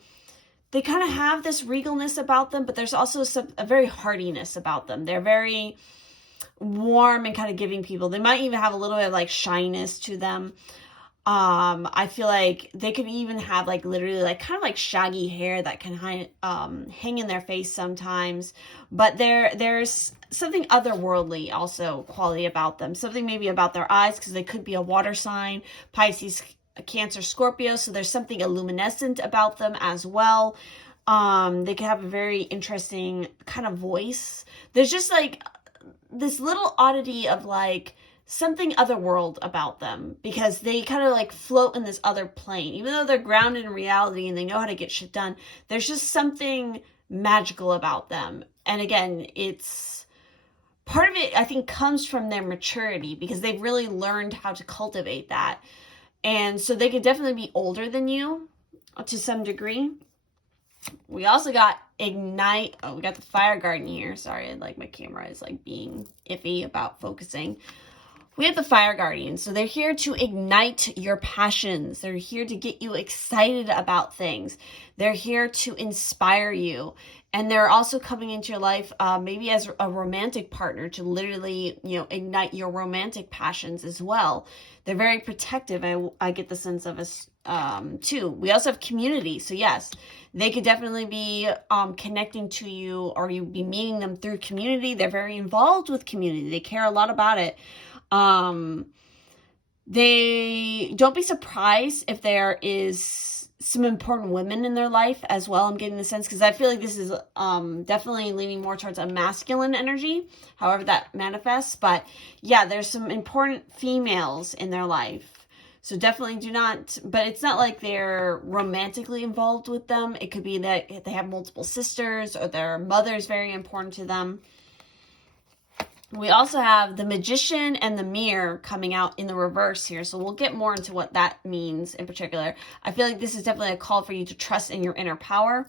they kind of have this regalness about them, but there's also a very heartiness about them. They're very warm and kind of giving people. They might even have a little bit of like shyness to them. I feel like they could even have like literally like kind of like shaggy hair that can hang in their face sometimes, but there's something otherworldly also quality about them. Something maybe about their eyes, because they could be a water sign, Pisces, Cancer, Scorpio. So there's something luminescent about them as well. They could have a very interesting kind of voice. There's just like this little oddity of like something otherworld about them, because they kind of like float in this other plane. Even though they're grounded in reality and they know how to get shit done, there's just something magical about them. And again, it's part of it, I think, comes from their maturity, because they've really learned how to cultivate that. And so they could definitely be older than you to some degree. We also got Ignite. Oh, we got the Fire Garden here. Sorry, like my camera is like being iffy about focusing. We have the Fire Guardians. So they're here to ignite your passions. They're here to get you excited about things. They're here to inspire you. And they're also coming into your life maybe as a romantic partner to literally, ignite your romantic passions as well. They're very protective. I get the sense of us too. We also have community. So yes, they could definitely be connecting to you, or you be meeting them through community. They're very involved with community. They care a lot about it. They don't be surprised if there is some important women in their life as well. I'm getting the sense, because I feel like this is definitely leaning more towards a masculine energy, however that manifests. But yeah, there's some important females in their life. So definitely do not, but it's not like they're romantically involved with them. It could be that they have multiple sisters, or their mother's very important to them. We also have the Magician and the Mirror coming out in the reverse here. So we'll get more into what that means in particular. I feel like this is definitely a call for you to trust in your inner power.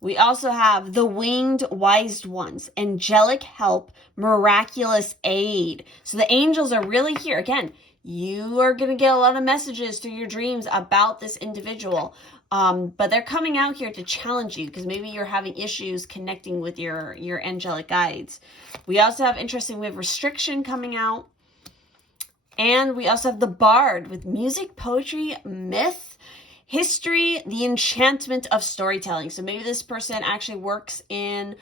We also have the Winged Wise Ones, angelic help, miraculous aid. So the angels are really here. Again, you are going to get a lot of messages through your dreams about this individual. But they're coming out here to challenge you, because maybe you're having issues connecting with your angelic guides. We also have we have restriction coming out. And we also have the Bard with music, poetry, myth, history, the enchantment of storytelling. So maybe this person actually works in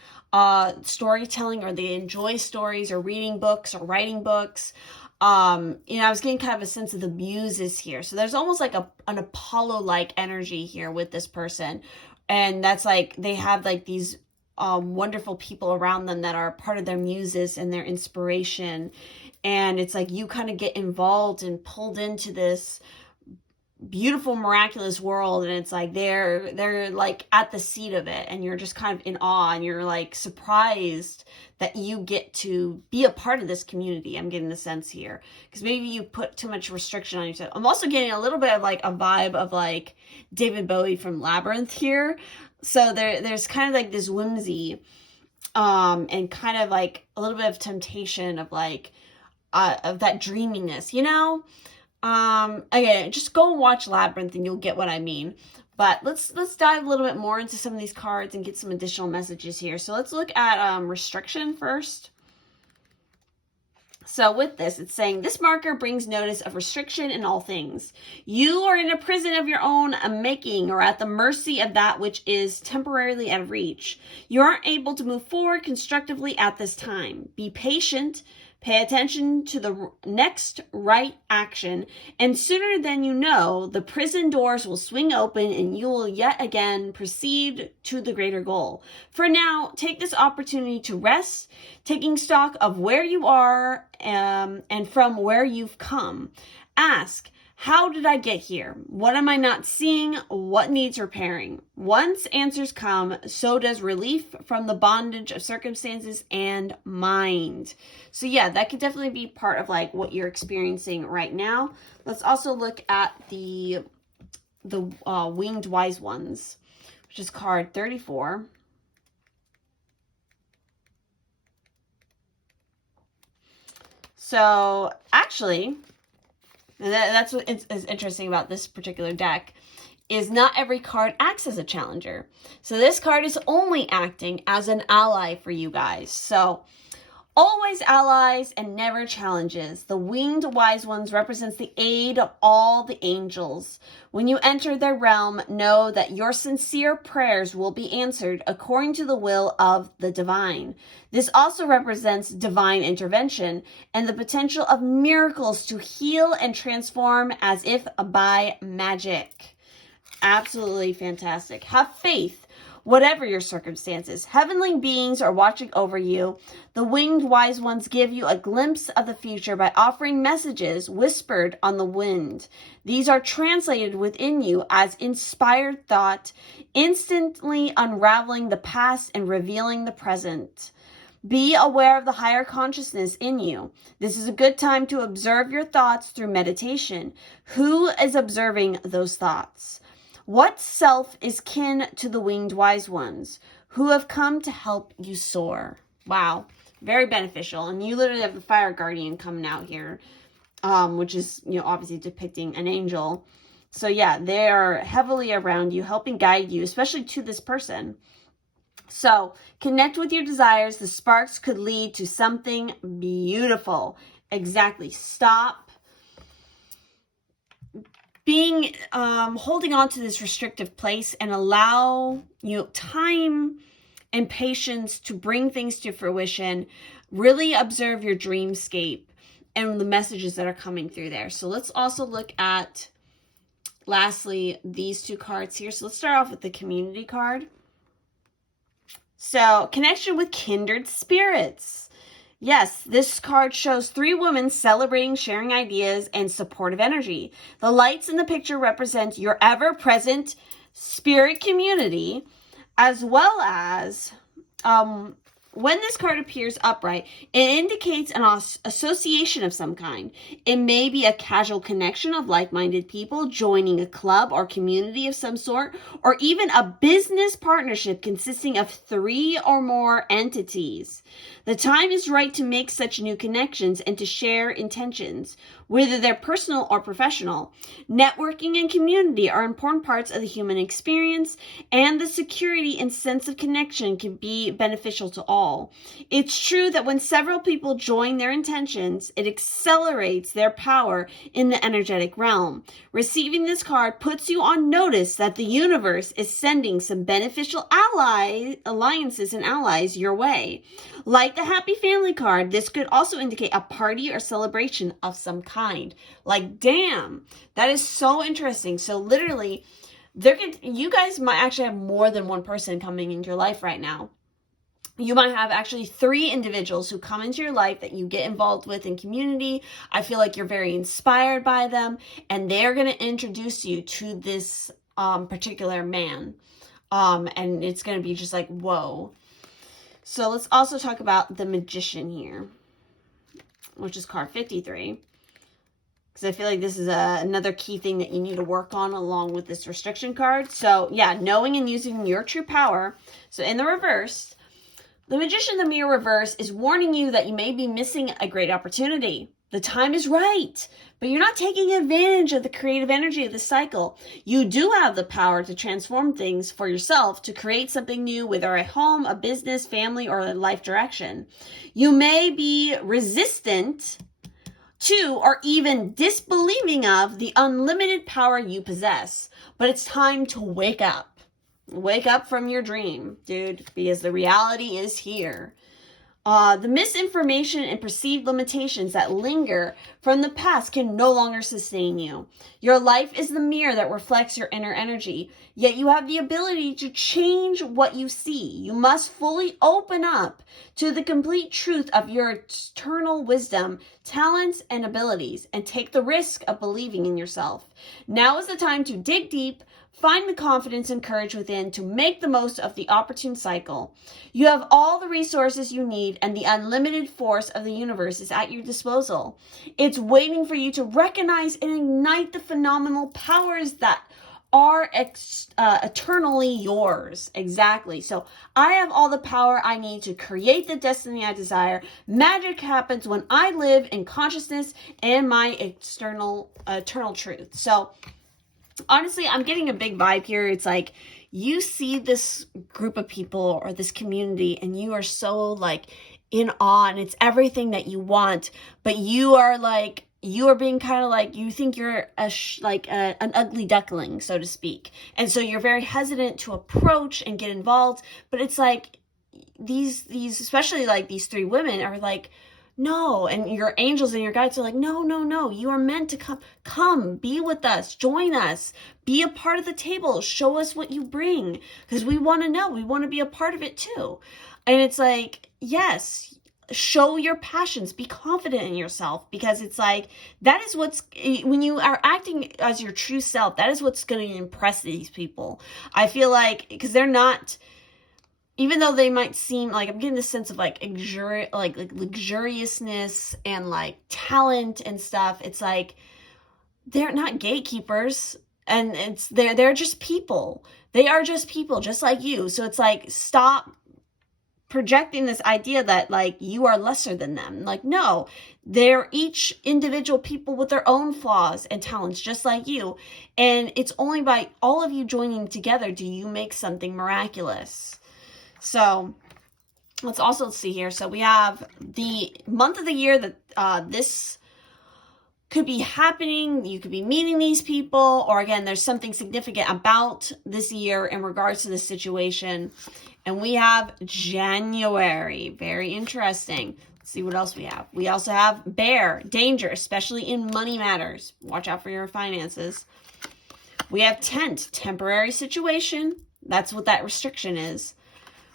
storytelling, or they enjoy stories, or reading books, or writing books. I was getting kind of a sense of the muses here. So there's almost like an Apollo-like energy here with this person. And that's like, they have like these wonderful people around them that are part of their muses and their inspiration. And it's like you kind of get involved and pulled into this beautiful, miraculous world, and it's like they're like at the seat of it, and you're just kind of in awe, and you're like surprised that you get to be a part of this community. I'm getting the sense here, because maybe you put too much restriction on yourself. I'm also getting a little bit of like a vibe of like David Bowie from Labyrinth here. So there's kind of like this whimsy and kind of like a little bit of temptation of like of that dreaminess, Again, just go and watch Labyrinth and you'll get what I mean. But let's dive a little bit more into some of these cards and get some additional messages here. So let's look at restriction first. So with this, it's saying, this marker brings notice of restriction in all things. You are in a prison of your own making, or at the mercy of that which is temporarily out of reach. You aren't able to move forward constructively at this time. Be patient. Pay attention to the next right action, and sooner than you know, the prison doors will swing open and you will yet again proceed to the greater goal. For now, take this opportunity to rest, taking stock of where you are and from where you've come. Ask, how did I get here? What am I not seeing? What needs repairing? Once answers come, so does relief from the bondage of circumstances and mind. So yeah, that could definitely be part of like what you're experiencing right now. Let's also look at the Winged Wise Ones, which is card 34. So actually, and that's what is interesting about this particular deck, is not every card acts as a challenger. So this card is only acting as an ally for you guys. So always allies and never challenges. The Winged Wise Ones represents the aid of all the angels. When you enter their realm, know that your sincere prayers will be answered according to the will of the divine. This also represents divine intervention and the potential of miracles to heal and transform as if by magic. Absolutely fantastic. Have faith. Whatever your circumstances, heavenly beings are watching over you. The Winged Wise Ones give you a glimpse of the future by offering messages whispered on the wind. These are translated within you as inspired thought, instantly unraveling the past and revealing the present. Be aware of the higher consciousness in you. This is a good time to observe your thoughts through meditation. Who is observing those thoughts? What self is kin to the Winged Wise Ones who have come to help you soar? Wow, very beneficial. And you literally have the Fire Guardian coming out here, which is, obviously depicting an angel. So yeah, they are heavily around you, helping guide you, especially to this person. So connect with your desires. The sparks could lead to something beautiful. Exactly. Stop being holding on to this restrictive place and allow time and patience to bring things to fruition. Really observe your dreamscape and the messages that are coming through there. So let's also look at, lastly, these two cards here. So let's start off with the community card. So connection with kindred spirits. Yes, this card shows 3 women celebrating, sharing ideas, and supportive energy. The lights in the picture represent your ever-present spirit community, as well as when this card appears upright, it indicates an association of some kind. It may be a casual connection of like-minded people joining a club or community of some sort, or even a business partnership consisting of 3 or more entities. The time is right to make such new connections and to share intentions, whether they're personal or professional. Networking and community are important parts of the human experience, and the security and sense of connection can be beneficial to all. It's true that when several people join their intentions, it accelerates their power in the energetic realm. Receiving this card puts you on notice that the universe is sending some beneficial alliances and allies your way. Like the Happy Family card, this could also indicate a party or celebration of some kind. Like, damn, that is so interesting. So literally, you guys might actually have more than one person coming into your life right now. You might have actually 3 individuals who come into your life that you get involved with in community. I feel like you're very inspired by them, and they're going to introduce you to this particular man. And it's going to be just like, whoa. So let's also talk about the Magician here, which is card 53. Because I feel like this is another key thing that you need to work on along with this restriction card. So yeah, knowing and using your true power. So in the reverse, the Magician, the Mirror reverse, is warning you that you may be missing a great opportunity. The time is right, but you're not taking advantage of the creative energy of the cycle. You do have the power to transform things for yourself, to create something new, whether a home, a business, family, or a life direction. You may be resistant to or even disbelieving of the unlimited power you possess, but it's time to wake up. Wake up from your dream, dude, because the reality is here. The misinformation and perceived limitations that linger from the past can no longer sustain you. Your life is the mirror that reflects your inner energy, yet you have the ability to change what you see. You must fully open up to the complete truth of your eternal wisdom, talents, and abilities, and take the risk of believing in yourself. Now is the time to dig deep, find the confidence and courage within to make the most of the opportune cycle. You have all the resources you need, and the unlimited force of the universe is at your disposal. It's waiting for you to recognize and ignite the phenomenal powers that are eternally yours. Exactly. So I have all the power I need to create the destiny I desire. Magic happens when I live in consciousness and my eternal truth. So honestly, I'm getting a big vibe here. It's like you see this group of people or this community and you are so like in awe and it's everything that you want, but you are being kind of like, you think you're an ugly duckling, so to speak. And so you're very hesitant to approach and get involved. But it's like these, especially like these three women are like, no, and your angels and your guides are like, no, you are meant to come, be with us, join us, be a part of the table, show us what you bring, because we want to know, we want to be a part of it too. And it's like, yes, show your passions, be confident in yourself, because it's like, that is what's, when you are acting as your true self, that is what's going to impress these people. I feel like, because they're not, even though they might seem like, I'm getting this sense of like luxuriousness and like talent and stuff. It's like, they're not gatekeepers, and they're just people. They are just people, just like you. So it's like, stop projecting this idea that like you are lesser than them. Like, no, they're each individual people with their own flaws and talents, just like you. And it's only by all of you joining together do you make something miraculous. So let's also see here. So we have the month of the year that this could be happening. You could be meeting these people, or again, there's something significant about this year in regards to this situation. And we have January. Very interesting. Let's see what else we have. We also have Bear, danger, especially in money matters. Watch out for your finances. We have Tent, temporary situation. That's what that restriction is.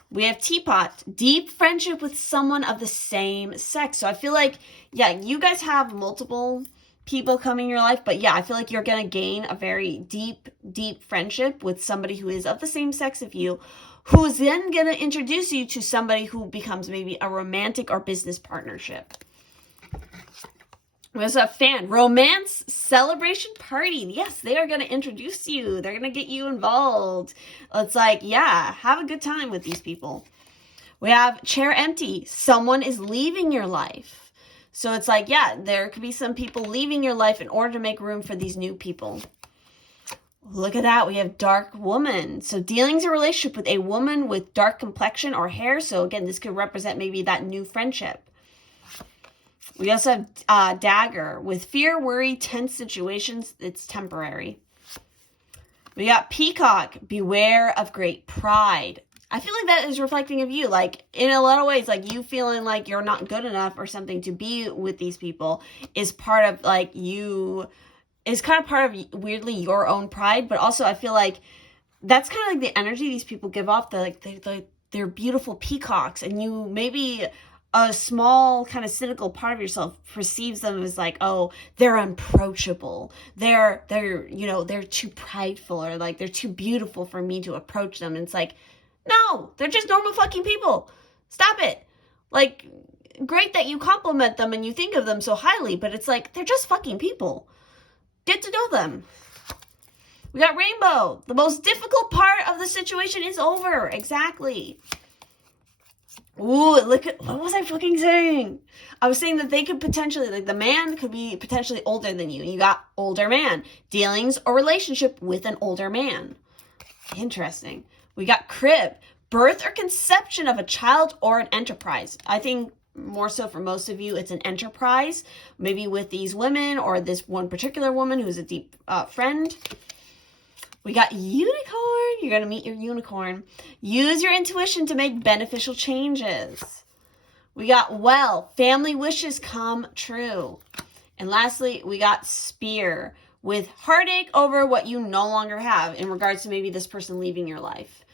We have Teapot, deep friendship with someone of the same sex. So I feel like, yeah, you guys have multiple people coming in your life, but yeah, I feel like you're going to gain a very deep friendship with somebody who is of the same sex of you, who's then going to introduce you to somebody who becomes maybe a romantic or business partnership. We also have Fan, romance celebration party. Yes, they are going to introduce you. They're going to get you involved. It's like, yeah, have a good time with these people. We have Chair empty. Someone is leaving your life. So it's like, yeah, there could be some people leaving your life in order to make room for these new people. Look at that. We have Dark Woman. So dealings a relationship with a woman with dark complexion or hair. So again, this could represent maybe that new friendship. We also have Dagger. With fear, worry, tense situations, it's temporary. We got Peacock. Beware of great pride. I feel like that is reflecting of you. Like, in a lot of ways, like, you feeling like you're not good enough or something to be with these people is part of, like, you... is kind of part of, weirdly, your own pride. But also, I feel like that's kind of like the energy these people give off. They're beautiful peacocks. And you maybe... a small kind of cynical part of yourself perceives them as like, oh, they're unapproachable. They're too prideful, or like they're too beautiful for me to approach them. And it's like, no, they're just normal fucking people. Stop it. Like, great that you compliment them and you think of them so highly, but it's like, they're just fucking people. Get to know them. We got Rainbow. The most difficult part of the situation is over. Exactly. Ooh, look at, what was I fucking saying? I was saying that they could potentially, like, the man could be potentially older than you. You got older man. Dealings or relationship with an older man. Interesting. We got Crib. Birth or conception of a child or an enterprise. I think more so for most of you, it's an enterprise. Maybe with these women or this one particular woman who's a deep friend. We got Unicorn. You're going to meet your unicorn. Use your intuition to make beneficial changes. We got well, family wishes come true. And lastly, we got spear, with heartache over what you no longer have in regards to maybe this person leaving your life.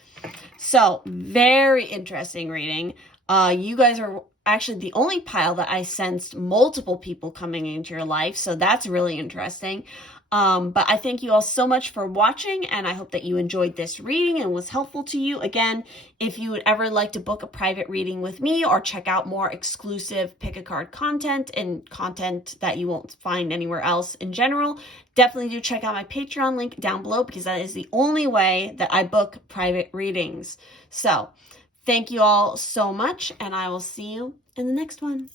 So, very interesting reading. You guys are actually the only pile that I sensed multiple people coming into your life, so that's really interesting. But I thank you all so much for watching, and I hope that you enjoyed this reading and was helpful to you. Again, if you would ever like to book a private reading with me or check out more exclusive pick a card content and content that you won't find anywhere else in general, definitely do check out my Patreon link down below, because that is the only way that I book private readings. So, thank you all so much, and I will see you in the next one.